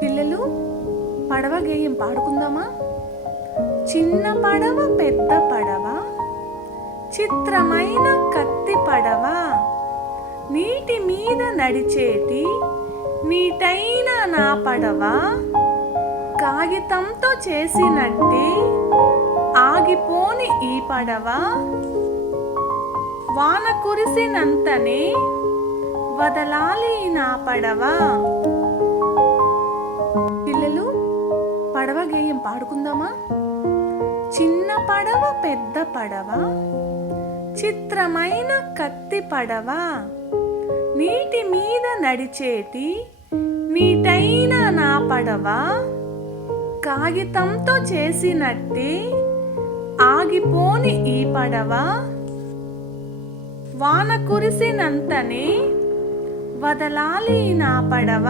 పిల్లలు పడవ గేయం పాడుకుందామా? చిన్న పడవ పెద్ద పడవ చిత్రమైన కత్తి పడవ నీటి మీద నడిచేటి నీటైన నా పడవ కాగితంతో చేసినట్టి ఆగిపోని ఈ పడవ వాన కురిసినంతనే వదలాలి నా పడవ. పిల్లలు పడవ గేయం పాడుకుందామా? చిన్న పడవ పెద్ద పడవ చిత్రమైన కత్తి పడవ నీటి మీద నడిచేటి నీటైన నా పడవ కాగితంతో చేసినట్టి ఆగిపోని ఈ పడవ వాన కురిసినంతనే వదలాలి నా పడవ.